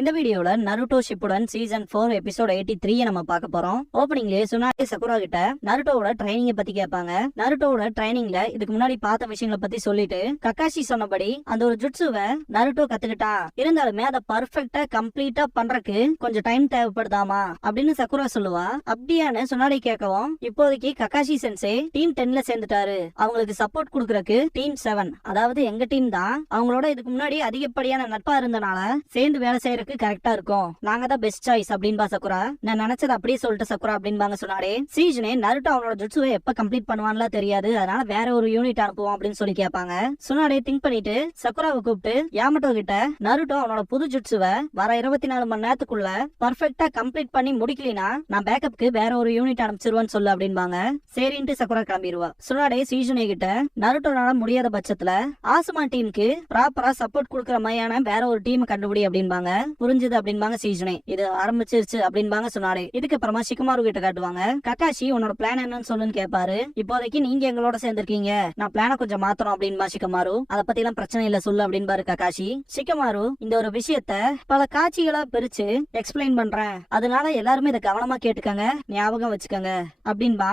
இந்த வீடியோல Naruto Shippuden season 4 episode 83 நம்ம பார்க்க போறோம். ஓபனிங்லயே சுனாரி சக்குரா கிட்ட நருட்டோவோட ட்ரைனிங்க பத்தி கேட்பாங்க. நருட்டோவோட ட்ரைனிங்ல இதுக்கு முன்னாடி பார்த்த விஷயங்களை பத்தி சொல்லிட்டு கக்காஷி சொன்னபடி அந்த ஒரு ஜுட்சுவை நருட்டோ கத்துக்கிட்டான். இருந்தாலுமே அதை பர்ஃபெக்ட்டா கம்ப்ளீட்டா பண்றதுக்கு கொஞ்சம் டைம் தேவைப்படுதாமா அப்படின்னு சக்குரா சொல்லுவா. அப்படியான்னு சுனாரி கேட்கவும் இப்போதைக்கு கக்காஷி சென்சே டீம் 10ல சேர்ந்துட்டாரு. அவங்களுக்கு சப்போர்ட் கொடுக்கறதுக்கு டீம் 7 அதாவது எங்க டீம் தான் அவங்களோட இதுக்கு முன்னாடி அதிகப்படியான நட்பா இருந்தனால சேர்ந்து வேலை செய்யற கரெக்டா இருக்கும். நாங்க தான் பெஸ்ட் சாய்ஸ் அப்படின்பா சக்குரா. நான் நினைச்சது அப்படியே சொல்லிட்டு சக்குரா அப்படின்பாங்க சொன்னாரே. சீஜனே நருட்டோ அவனோட ஜுட்சுவை எப்ப கம்ப்ளீட் பண்ணுவான்ல தெரியாது, அதனால வேற ஒரு யூனிட் அனுப்புவோம் அப்படின்னு சொல்லி கேட்பாங்க. சுனாரே திங்க் பண்ணிட்டு சக்குராவை கூப்பிட்டு யாமட்டோ கிட்ட நருட்டோ அவனோட புது ஜுட்சுவை வர 24 மணி நேரத்துக்குள்ள பர்ஃபெக்ட்டா கம்ப்ளீட் பண்ணி முடிக்கலனா நான் பேக்கப்க்கு வேற ஒரு யூனிட் அனுப்பிச்சிருவேன்னு சொல்லு அப்படின்பாங்க. சரின்ட்டு சக்குரா கிளம்பிடுவா. சுனாரே சீஜனே கிட்ட நருட்டோனால முடியாத பட்சத்துல ஆசுமா டீமுக்கு ப்ராப்பரா சப்போர்ட் கொடுக்கற மாதிரியான வேற ஒரு டீம் கண்டுபிடி அப்படின்பாங்க. புரிஞ்சது அப்படின்பாங்க சீஜனே. இது ஆரம்பிச்சிருச்சு அப்படின்பாங்க சொன்னாரு. இதுக்கு அப்புறமா ஷிகமாரு கிட்ட காட்டுவாங்க. கக்காஷி உன்னோட பிளான் என்னன்னு சொல்லுன்னு கேட்பாரு. இப்போதைக்கு நீங்க எங்களோட சேர்ந்திருக்கீங்க, நான் பிளான கொஞ்சம் மாத்தணும் அப்படின்பா ஷிகமாரு. அதை பத்தி எல்லாம் பிரச்சனை இல்ல சொல்லு அப்படின்பாரு கக்காஷி. ஷிகமாரு இந்த ஒரு விஷயத்த பல காட்சிகளா பிரிச்சு எக்ஸ்பிளைன் பண்றேன், அதனால எல்லாருமே இதை கவனமா கேட்டுக்கங்க, ஞாபகம் வச்சுக்கங்க அப்படின்பா.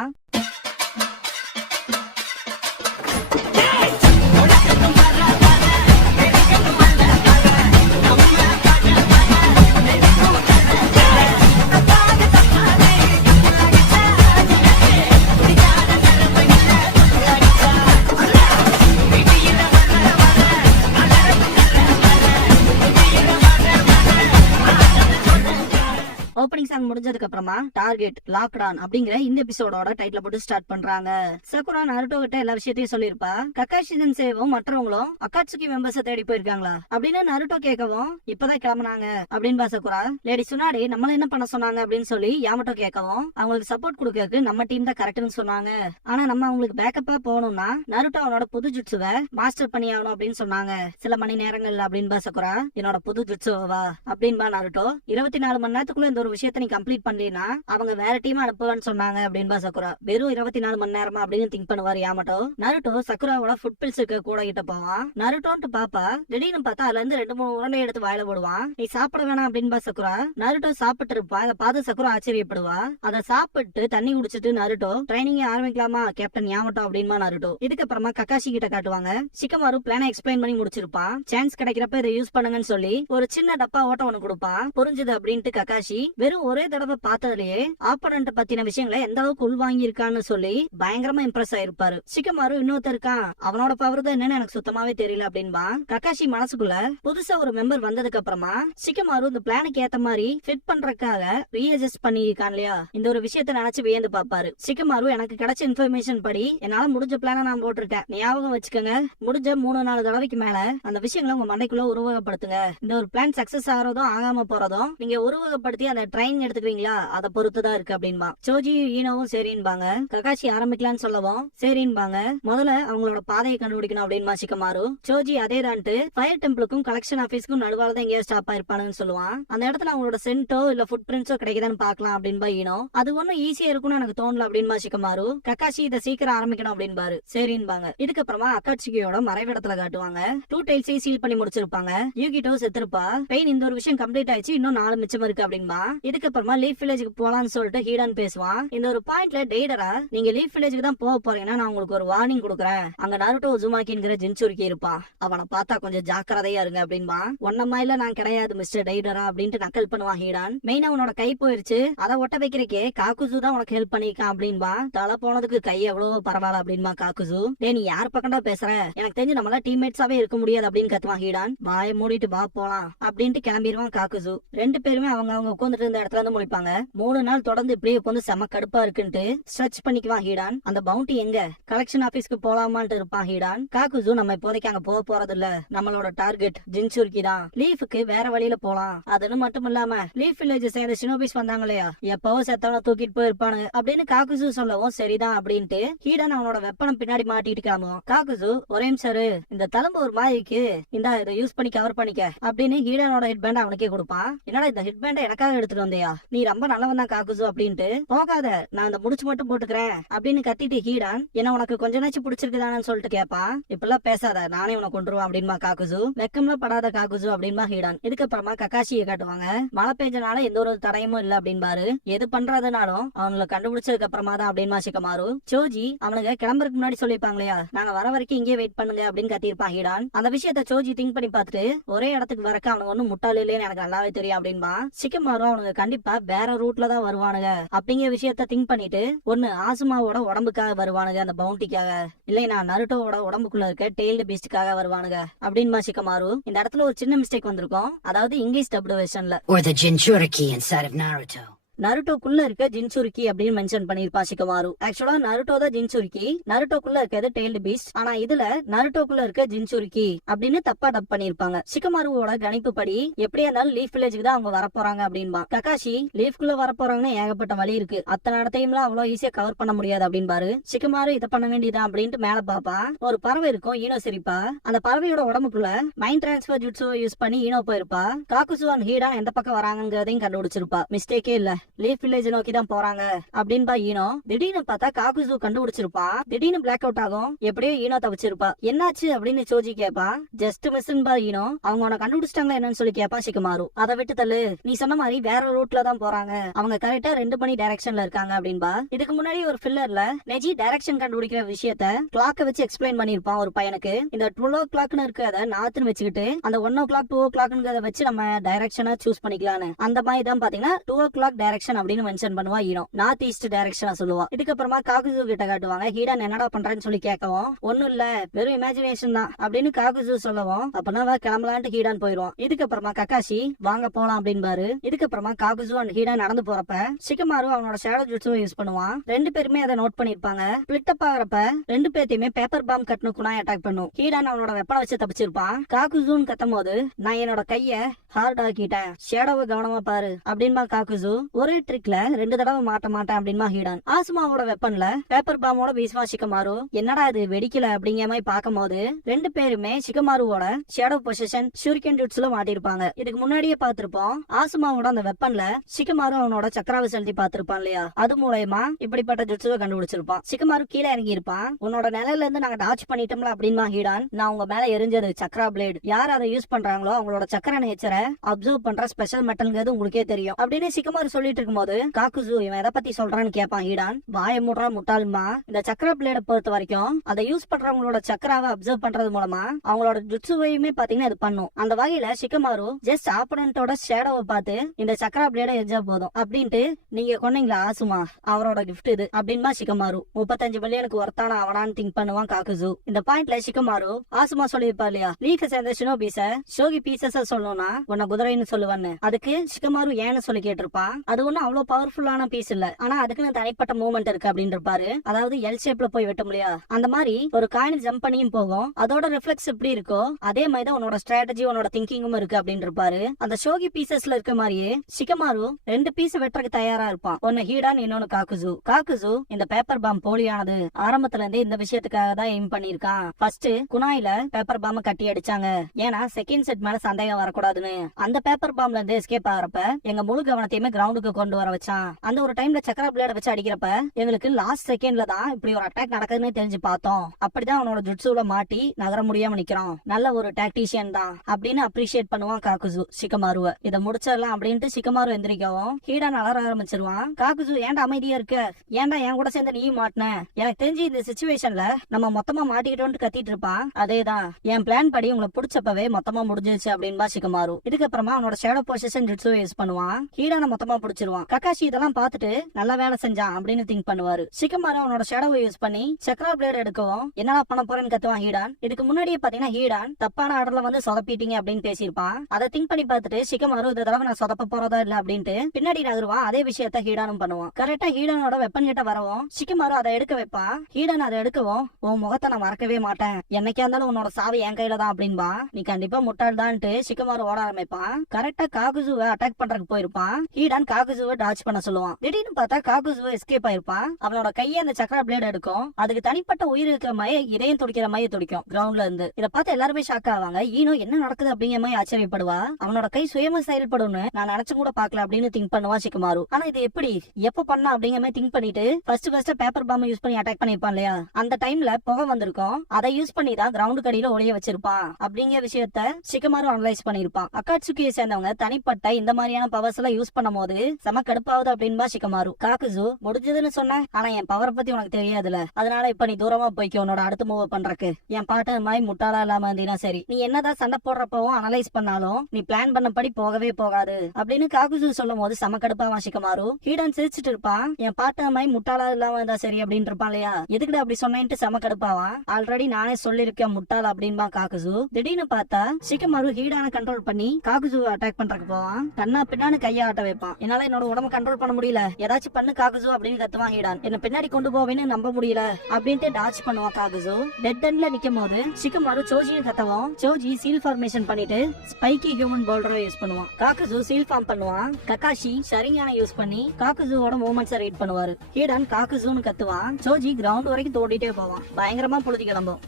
ஓப்பனிங் சாங் முடிஞ்சதுக்கு அப்புறமா டார்கெட் லாக்டான் அப்படிங்கிற இந்த எபிசோடோட டைட்டில் போட்டு ஸ்டார்ட் பண்றாங்க. சக்குரா நருட்டோ கிட்ட எல்லா விஷயத்தையும் சொல்லிருப்பா. கக்காஷி சென்சேவும் மற்றவங்களும் அக்காட்சுகி மெம்பர்ஸை தேடி போயிருக்காங்களா அப்படின்னு நருட்டோ கேட்கவும் இப்பதான் கிளம்புனாங்க அப்படின்னு சக்குரா. லேடி சுனாரி நம்மள என்ன பண்ண சொன்னாங்க அப்படின்னு சொல்லி யாமட்டோ கேட்கவும் அவங்களுக்கு சப்போர்ட் கொடுக்கறதுக்கு நம்ம டீம் தான் கரெக்ட்னு சொன்னாங்க, ஆனா நம்ம அவங்களுக்கு பேக்கப்பா போகணும்னா நருட்டோ அவனோட புது ஜுட்சுவை மாஸ்டர் பண்ணி ஆகணும் அப்படின்னு சொன்னாங்க சில மணி நேரங்கள்ல அப்படின்னு சக்குரா. என்னோட புது ஜுட்சுவா அப்படின்பா நருட்டோ. 24 மணி நேரத்துக்குள்ள இந்த ஒரு விஷயத்த நீ கம்ப்ளீட் பண்ணீனா அவங்க வேற டீம் அனுப்புவான்னு சொன்னாங்க அப்படின்பா சக்குரா. வெறும் 24 மணி நேரமா அப்படின்னு திங்க் பண்ணுவாரு யாமட்டோ. நருட்டோ சக்குராவோட ஃபுட் பில்ஸ் இருக்க கூட கிட்ட போவான். நருட்டோன்ட்டு பாப்பா திடீர்னு பார்த்தா அதுல இருந்து 2-3 உருண்டை எடுத்து வாயில போடுவான். நீ சாப்பிட வேணாம் அப்படின்பா சக்குரா. நருட்டோ சாப்பிட்டு இருப்பா. அதை பார்த்து சக்குரா ஆச்சரியப்படுவா. அதை சாப்பிட்டு தண்ணி குடிச்சிட்டு நருட்டோ ட்ரைனிங் ஆரம்பிக்கலாமா கேப்டன் யாமட்டோ அப்படின்பா நருட்டோ. இதுக்கப்புறமா கக்காஷி கிட்ட காட்டுவாங்க. ஷிகமாரு பிளான எக்ஸ்பிளைன் பண்ணி முடிச்சிருப்பான். சான்ஸ் கிடைக்கிறப்ப இதை யூஸ் பண்ணுங்கன்னு சொல்லி ஒரு சின்ன டப்பா ஓட்ட ஒண்ணு கொடுப்பான். புரிஞ்சது அப்படின்ட்டு கக்காஷி வெறும் ஒரே தடவை பார்த்ததுலயே ஆப்போனன்ட் பத்தின விஷயங்களை எந்த அளவுக்கு உள்வாங்கி இருக்கான்னு சொல்லி பயங்கரமா இம்ப்ரெஸ் ஆயிருப்பாரு. ஷிகமாரு இன்னொருத்தர் இருக்கான், அவனோட பவர் தான் என்னன்னு எனக்கு சுத்தமாவே தெரியல அப்படின்பா. கக்காஷி மனசுக்குள்ள புதுசா ஒரு மெம்பர் வந்ததுக்கு அப்புறமா ஷிகமாரு இந்த பிளானுக்கு ஏத்த மாதிரி ஃபிட் பண்றதுக்காக ரீஅட்ஜஸ்ட் பண்ணி இருக்கான் இல்லையா, இந்த ஒரு விஷயத்த நினைச்சு வியந்து பாப்பாரு. ஷிகமாரு எனக்கு கிடைச்ச இன்ஃபர்மேஷன் படி என்னால முடிஞ்ச பிளான நான் போட்டிருக்கேன், ஞாபகம் வச்சுக்கோங்க, முடிஞ்ச 3-4 தடவைக்கு மேல அந்த விஷயங்களை உங்க மண்டைக்குள்ள உருவகப்படுத்துங்க. இந்த ஒரு பிளான் சக்சஸ் ஆகிறதும் ஆகாம போறதும் நீங்க உருவகப்படுத்தி அந்த ட்ரைனிங் எடுத்துக்கிறீங்களா அதை பொறுத்துதான் இருக்கு அப்படின்பா. சோஜி ஈனோவும் சரின்பாங்க. கக்காஷி ஆரம்பிக்கலான்னு சொல்லவும் சரின்பாங்க. முதல்ல அவங்களோட பாதையை கண்டுபிடிக்கணும் அப்படின்பா ஷிகமாரு. சோஜி அதே தான்ட்டு ஃபயர் டெம்பிளுக்கும் கலெக்ஷன் ஆபீஸ்க்கும் நடுவால தான் எங்கேயா ஸ்டாப் ஆயிருப்பானுன்னு சொல்லுவான். அந்த இடத்துல அவங்களோட சென்ட்டோ இல்ல ஃபுட் பிரிண்ட்ஸோ கிடைக்குதான்னு பாக்கலாம் அப்படின்பா ஈனோ. அது ஒன்னும் ஈஸியா இருக்கும்னு எனக்கு தோணல அப்படின்பா ஷிகமாரு. கக்காஷி இதை சீக்கிரம் ஆரம்பிக்கணும் அப்படின்பாரு. சரின்பாங்க. இதுக்கப்புறமா அக்காட்சியோட மறைவிடத்துல காட்டுவாங்க. 2 டைல்ஸை சீல் பண்ணி முடிச்சிருப்பாங்க. யூகிட்டோ செத்துருப்பா. பெயின் இந்த ஒரு விஷயம் கம்ப்ளீட் ஆயிடுச்சு, இன்னும் 4 மிச்சம் இருக்கு அப்படின்பா. இதுக்கப்புறமா லீஃப் வில்லேஜுக்கு போலான்னு சொல்லிட்டு ஹீடான் பேசுவான். இந்த ஒரு பாயிண்ட்ல டெய்டரா நீங்க லீஃப் வில்லேஜுக்கு தான் போக போறீங்கன்னா நான் உங்களுக்கு ஒரு வார்னிங் கொடுக்குறேன், அங்க நருட்டோ உசுமாக்கிங்கிற ஜின்சுரிக்கி இருப்பான், அவனை பார்த்தா கொஞ்சம் ஜாக்கிரதையா இருங்க அப்படின்பா. ஒன்னமாயில நான் கிடையாது மிஸ்டர் டெய்டரா அப்படின்ட்டு நக்கல் பண்ணுவான் ஹீடான். மெயினா உனோட கை போயிருச்சு, அதை ஒட்ட வைக்கிறக்கே காக்குசு தான் உனக்கு ஹெல்ப் பண்ணிருக்கான் அப்படின்பா. தலை போனதுக்கு கை எவ்வளவு பரவாயில்ல அப்படின்பா காக்குசு. டே நீ யார் பக்கம்டா பேசுற, எனக்கு தெரிஞ்சு நம்மள டீம்மேட்ஸாவே இருக்க முடியாது அப்படின்னு கத்துவான் ஹீடான். வாயை மூடிட்டு வா போலாம் அப்படின்ட்டு கிளம்பிடுவான் காக்குசு. 2 பேருமே அவங்க உட்காந்துட்டு இருந்த இடத்துல இருந்து முடிப்பாங்க. 3 நாள் தொடர்ந்து இப்படியே உட்காந்து செம கடுப்பா இருக்குன்ட்டு ஸ்ட்ரெச் பண்ணிக்குவான் ஹீடான். அந்த பவுண்டி எங்க கலெக்ஷன் ஆபீஸ்க்கு போலாமான்ட்டு இருப்பான் ஹீடான். காக்குசு நம்ம இப்போதைக்கு அங்க போக போறது இல்ல, நம்மளோட டார்கெட் ஜின்சுரிக்கி தான், லீஃபுக்கு வேற வழியில போலாம். அதுன்னு மட்டும் இல்லாம லீஃப் வில்லேஜ் சேர்ந்த ஷினோபிஸ் வந்தாங்க இல்லையா, எப்பவோ செத்தவன தூக்கிட்டு போயிருப்பானு அப்படின்னு காக்குசு சொல்லவும் சரிதான் அப்படின்ட்டு ஹீடான் அவனோட வெப்பனம் பின்னாடி மாட்டிட்டு காமும். காக்குசு ஒரே நிமிஷம் இந்த தழும்பு ஒரு மாதிரிக்கு இந்த இதை யூஸ் பண்ணி கவர் பண்ணிக்க அப்படின்னு ஹீடானோட ஹெட் பேண்ட் அவனுக்கே கொடுப்பான். என்னடா இந்த ஹெட் பேண்டை எனக்காக எடுத்துட்டு வந்தே இல்லையா, நீ ரொம்ப நல்லவன் தான் காக்குசு அப்படின்ட்டு, போகாத நான் அந்த முடிச்சு மட்டும் போட்டுக்கிறேன் அப்படின்னு கத்திட்டு ஹீடான் என்ன உனக்கு கொஞ்ச நாச்சும் பிடிச்சிருக்குதானு சொல்லிட்டு கேட்பான். இப்பெல்லாம் பேசாத நானே உனக்கு கொண்டுருவான் அப்படின்மா காக்குசு. வெக்கம்ல படாத காக்குசு அப்படின்மா ஹீடான். இதுக்கப்புறமா கக்காஷியை காட்டுவாங்க. மழை பெஞ்சனால எந்த ஒரு தடையமும் இல்ல அப்படின்பாரு. எது பண்றதுனாலும் அவங்களை கண்டுபிடிச்சதுக்கு அப்புறமா தான் அப்படின்மா சிக்கமாரு. சோஜி அவனுக்கு கிளம்புறதுக்கு முன்னாடி சொல்லிருப்பாங்க இல்லையா, நாங்க வர வரைக்கும் இங்கே வெயிட் பண்ணுங்க அப்படின்னு கத்திருப்பான் ஹீடான். அந்த விஷயத்த சோஜி திங்க் பண்ணி பார்த்துட்டு ஒரே இடத்துக்கு வரக்க அவனுக்கு ஒன்னும் முட்டாள் இல்லைன்னு எனக்கு நல்லாவே தெரியும் அப்படின்பா. சிக்கமாரு அவனுக்கு கண்டிப்பா வேற ரூட்ல தான் வருவானுங்க அப்படிங்கிற விஷயத்த திங்க் பண்ணிட்டு, ஒன்னு ஆசுமாவோட உடம்புக்காக வருவானுங்க அந்த பவுண்டிக்காக, இல்லைன்னா நருட்டோவோட உடம்புக்குள்ள இருக்க டெய்ல்டு பீஸ்டுக்காக வருவானுங்க அப்படின்பா சிக்கமாரு. இந்த இடத்துல ஒரு சின்ன மிஸ்டேக் வந்திருக்கும். அதாவது இங்கிலீஷ் டப்டு வெர்ஷன்ல Or the Jinchuriki inside of Naruto. நருட்டோக்குள்ள இருக்க ஜின்சுருக்கி அப்படின்னு மென்ஷன் பண்ணிருப்பா சிக்கமாரு. ஆக்சுவலா நருட்டோ தான் ஜின்சுருக்கி, நருட்டோக்குள்ள இருக்கிறது டெய்ல்டு பீஸ்ட். ஆனா இதுல நருட்டோக்குள்ள இருக்க ஜின்சுருக்கி அப்படின்னு தப்பா டப் பண்ணிருப்பாங்க. சிக்கமாருவோட கணிப்பு படி எப்படியா இருந்தாலும் லீஃப் வில்லேஜுக்கு தான் அவங்க வரப்போறாங்க அப்படின்பா. கக்காஷி லீஃப்குள்ள வரப்போறாங்கன்னு ஏகப்பட்ட வழி இருக்கு, அத்தனை இடத்தையும்லாம் அவ்வளவு ஈஸியா கவர் பண்ண முடியாது அப்படின்பாரு. சிக்கமாரு இதை பண்ண வேண்டியதான் அப்படின்ட்டு மேல பாப்பா. ஒரு பறவை இருக்கும் ஈனோ சிரிப்பா. அந்த பறவையோட உடம்புக்குள்ள மைண்ட் டிரான்ஸ்பர் ஜுட்ஸுவை யூஸ் பண்ணி ஈனோ போயிருப்பா. காக்குசு அண்ட் ஹீடான் எந்த பக்கம் வராங்கிறதையும் கண்டுபிடிச்சிருப்பா. மிஸ்டேக்கே இல்ல, லீஃப் வில்லேஜ் நோக்கி தான் போறாங்க அப்படின்பா ஈனோ. திடீர்னு பார்த்தா காக்குசு கண்டுபிடிச்சிருப்பான். திடீர்னு பிளாக் அவுட் ஆகும். எப்படியோ ஈனோ தவிச்சிருப்பா. என்னாச்சு அப்படின்னு சோஜி கேப்பா. ஜஸ்ட் மிஸ்ன்பா ஈனோ. அவங்க உன கண்டுபிடிச்சிட்டாங்களா என்னன்னு சொல்லி கேப்பா சிக்கமாரு. அதை விட்டு தள்ளு, நீ சொன்ன மாதிரி வேற ரூட்ல தான் போறாங்க, அவங்க கரெக்டா 2 மணி டைரக்ஷன்ல இருக்காங்க அப்படின்பா. இதுக்கு முன்னாடி ஒரு ஃபில்லர்ல நெஜி டைரக்ஷன் கண்டுபிடிக்கிற விஷயத்த கிளாக்க வச்சு எக்ஸ்பிளைன் பண்ணிருப்பான் ஒரு பையனுக்கு. இந்த 12 o'clockனு இருக்கிறத நாத்துன்னு வச்சுக்கிட்டு அந்த 1 o'clock 2 o'clockங்கிறத வச்சு நம்ம டைரக்ஷனை சூஸ் பண்ணிக்கலான்னு, அந்த மாதிரி தான் பாத்தீங்கன்னா 2 o'clock டைரக்ஷன் அப்படின்னு மென்ஷன் பண்ணுவா ஈனோ. நார்த் ஈஸ்ட் டைரக்ஷனா சொல்லுவா. இதுக்கப்புறமா காக்குசு கிட்ட காட்டுவாங்க. ஹீடான் என்னடா பண்றேன்னு சொல்லி கேட்கவும், ஒண்ணும் இல்ல வெறும் இமேஜினேஷன் தான் அப்படின்னு காக்குசு சொல்லவும், அப்பனா கிளம்பலான்ட்டு ஹீடான் போயிடுவான். இதுக்கப்புறமா கக்காஷி வாங்க போலாம் அப்படின்பாரு. இதுக்கப்புறமா காக்குசு அண்ட் ஹீடான் நடந்து போறப்ப சிக்கமாரு அவனோட ஷேடோ ஜுட்ஸுவை யூஸ் பண்ணுவான். 2 பேருமே அதை நோட் பண்ணிருப்பாங்க. ஸ்பிளிட் அப் ஆகிறப்ப 2 பேர்த்தையுமே பேப்பர் பாம் கட்னு குணாய் அட்டாக் பண்ணும். ஹீடான் அவனோட வெப்பனை வச்சு தப்பிச்சிருப்பான். காக்குசுன்னு கத்தும் போது நான் என்னோட கைய ஹார்ட் ஆக்கிட்டேன், ஷேடோவை கவனமா பாரு அப்படின்பா காக்குசு. ஒரே ட்ரிக்ல 2 தடவை மாட்ட மாட்டேன் அப்படின்பா ஹீடான். ஆசுமாவோட வெப்பன்ல பேப்பர் பாமோட வீசுவா சிக்கமாரு. என்னடா இது வெடிக்கல அப்படிங்கிற மாதிரி பார்க்கும் போது 2 பேருமே சிக்கமாருவோட ஷேடோ பொசிஷன் ஷூரிகன் ஜுட்ஸ்ல மாட்டிருப்பாங்க. இதுக்கு முன்னாடியே பார்த்திருப்போம். ஆசுமாவோட அந்த வெப்பன்ல சிக்கமாரு அவனோட சக்கராவை செலுத்தி பார்த்திருப்பான் இல்லையா, அது மூலயமா இப்படிப்பட்ட ஜுட்ஸுவை கண்டுபிடிச்சிருப்பான். சிக்கமாரு கீழே இறங்கி இருப்பான். உன்னோட நிலையில இருந்து நாங்க டாச் பண்ணிட்டோம்ல அப்படின்பா ஹீடான். நான் உங்க மேல எரிஞ்சது சக்கரா பிளேட், யார் அதை யூஸ் பண்றாங்களோ அவங்களோட சக்கர நேச்சரை அப்சர்வ் பண்ற ஸ்பெஷல் மெட்டல்ங்கிறது உங்களுக்கே தெரியும் அப்படின்னு சிக்கமாரு சொல்லிட்டு இருக்கும்போது காக்குசு இவன் எதை பத்தி சொல்றான்னு கேட்பான் ஹீடான். வாய மூடுறா முட்டாள்மா. இந்த சக்கர பிளேட பொறுத்த வரைக்கும் அதை யூஸ் பண்றவங்களோட சக்கராவை அப்சர்வ் பண்றது மூலமா அவங்களோட ஜுட்சுவையுமே பாத்தீங்கன்னா இது பண்ணும். அந்த வகையில சிக்கமாரு ஜஸ்ட் ஆப்போனன்ட்டோட ஷேடோவை பார்த்து இந்த சக்கரா பிளேட எரிஞ்சா போதும் அப்படின்ட்டு, நீங்க கொன்னீங்களா ஆசுமா, அவரோட கிஃப்ட் இது அப்படின்பா சிக்கமாரு. 35 மில்லியனுக்கு ஒருத்தான அவனான்னு திங்க் பண்ணுவான் காக்குசு. இந்த பாயிண்ட்ல சிக்கமாரு ஆசுமா சொல்லியிருப்பா இல்லையா, லீக்க சேர்ந்த ஷினோபீஸ ஷோகி பீசஸ் சொல்லணும்னா உன்ன குதிரைன்னு சொல்லுவான்னு. அதுக்கு சிக்கமாரு ஏன்னு சொல்லி கேட்டிருப்பான். அது ஒன்னும் அவ்வளவு பவர்ஃபுல்லான பீஸ் இல்ல, ஆனா அதுக்குன்னு தனிப்பட்ட மூவ்மெண்ட் இருக்கு அப்படின்னு இருப்பாரு. அதாவது எல் ஷேப்ல போய் வெட்ட முடியா, அந்த மாதிரி ஒரு காயின் ஜம்ப் பண்ணியும் போகும். அதோட ரிஃப்ளெக்ஸ் எப்படி இருக்கோ அதே மாதிரி தான் உன்னோட ஸ்ட்ராட்டஜி உன்னோட திங்கிங்கும் இருக்கு அப்படின்னு இருப்பாரு. அந்த ஷோகி பீசஸ்ல இருக்க மாதிரியே சிக்கமாரு 2 பீஸ் வெட்டுறதுக்கு தயாரா இருப்பான். ஒன்னு ஹீடான், இன்னொன்னு காக்குசு. காக்குசு இந்த பேப்பர் பாம் போலியானது, ஆரம்பத்துல இருந்தே இந்த விஷயத்துக்காக தான் எய்ம் பண்ணிருக்கான். ஃபர்ஸ்ட் குனாயில பேப்பர் பாம் கட்டி அடிச்சாங்க, ஏன்னா செகண்ட் செட் மேல சந்தேகம் வரக்கூடாதுன்னு. அந்த பேப்பர் பாம்ல இருந்து எஸ்கேப் ஆகிறப்ப எங்க முழு கவனத்தையுமே கிரவுண்டுக்கு கொண்டு வர வச்சான். அந்த ஒரு டைம்ல சக்கர பிளேட வச்சு அடிக்கிறப்ப எங்களுக்கு லாஸ்ட் செகண்ட்ல தான் இப்படி ஒரு அட்டாக் நடக்குதுன்னு தெரிஞ்சு பார்த்தோம். அப்படிதான் அவனோட ஜுட்சுல மாட்டி நகர முடியாம நிக்கிறான். நல்ல ஒரு டாக்டிஷியன் தான் அப்படின்னு அப்ரிஷியேட் பண்ணுவான் காக்குசு சிக்கமாருவ. இதை முடிச்சிடலாம் அப்படின்ட்டு சிக்கமாரு எந்திரிக்கவும் ஹீடான் அலற ஆரம்பிச்சிருவான். காக்குசு ஏன்டா அமைதியா இருக்க, ஏன்டா என் கூட சேர்ந்து நீயும் மாட்டின, எனக்கு தெரிஞ்சு இந்த சிச்சுவேஷன்ல நம்ம மொத்தமா மாட்டிக்கிட்டோம்னு கத்திட்டு இருப்பான். அதேதான் என் பிளான் படி உங்களை பிடிச்சப்பவே மொத்தமா முடிஞ்சிருச்சு அப்படின்பா சிக்கமாரு. இதுக்கப்புறமா அவனோட ஷேடோ பொசிஷன் ஜுட்சுவை யூஸ் பண்ணுவான். ஹீடான மொத்தமா பிடிச்சிருவான். கக்காஷி இதெல்லாம் பார்த்துட்டு நல்ல வேலை செஞ்சான் அப்படின்னு திங்க் பண்ணுவாரு. சிக்கமாரு அவனோட ஷேடோவை யூஸ் பண்ணி சக்கரா பிளேட் எடுக்கவும் என்னடா பண்ண போறேன்னு கத்துவான் ஹீடான். இதுக்கு முன்னாடியே பாத்தீங்கன்னா ஹீடான் தப்பான ஆர்டர்ல வந்து சொதப்பிட்டீங்க அப்படின்னு பேசியிருப்பான். அதை திங்க் பண்ணி பார்த்துட்டு சிக்கமாரு இந்த தடவை நான் சொதப்ப போறதா இல்ல அப்படின்ட்டு பின்னாடி நகருவான். அதே விஷயத்த ஹீடானும் பண்ணுவான். கரெக்டா ஹீடானோட வெப்பன் கிட்ட வரவும் சிக்கமாரு அதை எடுக்க வைப்பான். ஹீடான் அதை எடுக்கவும் உன் முகத்தை நான் மறக்கவே மாட்டேன், என்னைக்கா இருந்தாலும் உன்னோட சாவு என் கையில தான் அப்படின்பா. நீ கண்டிப்பா முட்டாள் தான்ட்டு சிக்கமாரு ஓட ஆரம்பிப்பான். கரெக்டா காகுசுவை அட்டாக் பண்றதுக்கு போயிருப்பான். ஹீடான் காகுசு காகுசுவை டாச் பண்ண சொல்லுவான். திடீர்னு பார்த்தா காகுசுவை எஸ்கேப் ஆயிருப்பான். அவனோட கையை அந்த சக்கரா பிளேட் எடுக்கும். அதுக்கு தனிப்பட்ட உயிர் இருக்கிற மாதிரி இதயம் துடிக்கிற மாதிரி துடிக்கும் கிரவுண்ட்ல இருந்து. இத பார்த்து எல்லாருமே ஷாக் ஆவாங்க. ஈனோ என்ன நடக்குது அப்படிங்கிற மாதிரி ஆச்சரியப்படுவா. அவனோட கை சுயமா செயல்படும்னு நான் நினைச்சு கூட பாக்கல அப்படின்னு திங்க் பண்ணுவா சிக்குமாரு. ஆனா இது எப்படி எப்ப பண்ணா அப்படிங்கிற மாதிரி திங்க் பண்ணிட்டு ஃபர்ஸ்ட் பேப்பர் பாம் யூஸ் பண்ணி அட்டாக் பண்ணிருப்பான் இல்லையா, அந்த டைம்ல புகை வந்திருக்கும். அதை யூஸ் பண்ணி தான் கிரவுண்ட் கடியில ஒளிய வச்சிருப்பான் அப்படிங்கிற விஷயத்த சிக்குமாரு அனலைஸ் பண்ணிருப்பான். அக்காட்சுகியை சேர்ந்தவங்க தனிப்பட்ட இந்த மாதிரியான பவர்ஸ் எல்லாம் யூஸ் பண்ணும் போது செம கடுப்பாவது அப்படின்பா சிக்குமாரு. காகுசு முடிஞ்சதுன்னு சொன்ன, ஆனா என் பவரை பத்தி உனக்கு தெரியாதுல, அதனால இப்ப நீ தூரமா போய்க்க உன்னோட அடுத்த மூவ் பண்றக்கு. என் பாட்டு மாதிரி முட்டாளா இல்லாம இருந்தீனா சரி. நீ என்னதான் சண்டை போடுறப்பவும் அனலைஸ் பண்ணாலும் நீ பிளான் பண்ணபடி போகவே போகாது அப்படின்னு காகுசு சொல்லும் போது செம கடுப்பாவா சிக்குமாரு. ஹீடன் சிரிச்சிட்டு இருப்பான். என் பாட்டு மாதிரி முட்டாளா இல்லாம இருந்தா சரி அப்படின்னு இருப்பான் இல்லையா, எதுக்குடா அப்படி சொன்னேன்ட்டு செம கடுப்பாவான். ஆல்ரெடி நானே சொல்லிருக்கேன் முட்டாள் அப்படின்பா காகுசு. திடீர்னு பார்த்தா சிக்குமாரு ஹீடான கண்ட்ரோல் பண்ணி காகுசு அட்டாக் பண்றதுக்கு போவான். கண்ணா பின்னான்னு கைய ஆட்ட வைப்பான். என்னால என்னோட உடம்ப கண்ட்ரோல் பண்ண முடியல, ஏதாச்சும் பண்ணு காகுசு அப்படின்னு கத்துவான் ஹீடான். என்ன பின்னாடி கொண்டு போவேன்னு நம்ப முடியல அப்படின்ட்டு டாச் பண்ணுவான் காகுசு. டெட் எண்ட்ல நிக்கும் போது சிக்குமாரு சோஜியும் கத்தவும் சோஜி சீல் ஃபார்மேஷன் பண்ணிட்டு ஸ்பைக்கி ஹியூமன் போல்டரை யூஸ் பண்ணுவான். காகுசு சீல் ஃபார்ம் பண்ணுவான். கக்காஷி ஷரிங்கான யூஸ் பண்ணி காகுசுவோட மூவ்மெண்ட்ஸை ரீட் பண்ணுவாரு. ஹீடான் காகுசுன்னு கத்துவான். சோஜி கிரவுண்ட் வரைக்கும் தோண்டிட்டே போவான். பயங்கரமா புழுதி கிளம்பும்.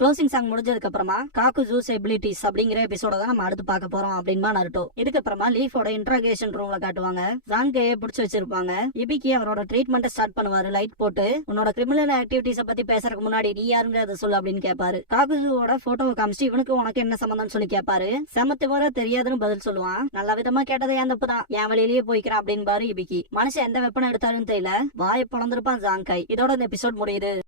க்ளோசிங் சாங் முடிஞ்சதுக்கு அப்புறமா காகுசுஸ் எபிலிட்டிஸ் அப்படிங்கிற எபிசோட தான் நம்ம அடுத்து பார்க்க போறோம் அப்படின்பா நருட்டோ. இதுக்கப்புறமா லீஃபோட இன்ட்ராகேஷன் ரூம்ல காட்டுவாங்க. ஜான்கையை பிடிச்சு வச்சிருப்பாங்க. இபிகி அவரோட ட்ரீட்மெண்ட் ஸ்டார்ட் பண்ணுவாரு. லைட் போட்டு உன்னோட கிரிமினல் ஆக்டிவிட்டிஸ் பத்தி பேசுறதுக்கு முன்னாடி நீ யாருங்கிறத சொல்லு அப்படின்னு கேட்பாரு. காகுசுவோட போட்டோவை காமிச்சு இவனுக்கு உனக்கு என்ன சம்பந்தம் சொல்லி கேட்பாரு. செமத்து வர தெரியாதுன்னு பதில் சொல்லுவான். நல்ல விதமா கேட்டதை ஏன் தப்பு தான், என் வழியிலேயே போய்க்கிறான் அப்படின்னு பாரு இபிகி. மனுஷன் எந்த வெப்பனை எடுத்தாருன்னு தெரியல, வாயை பொழந்திருப்பான் ஜான்கை. இதோட இந்த எபிசோட் முடியுது.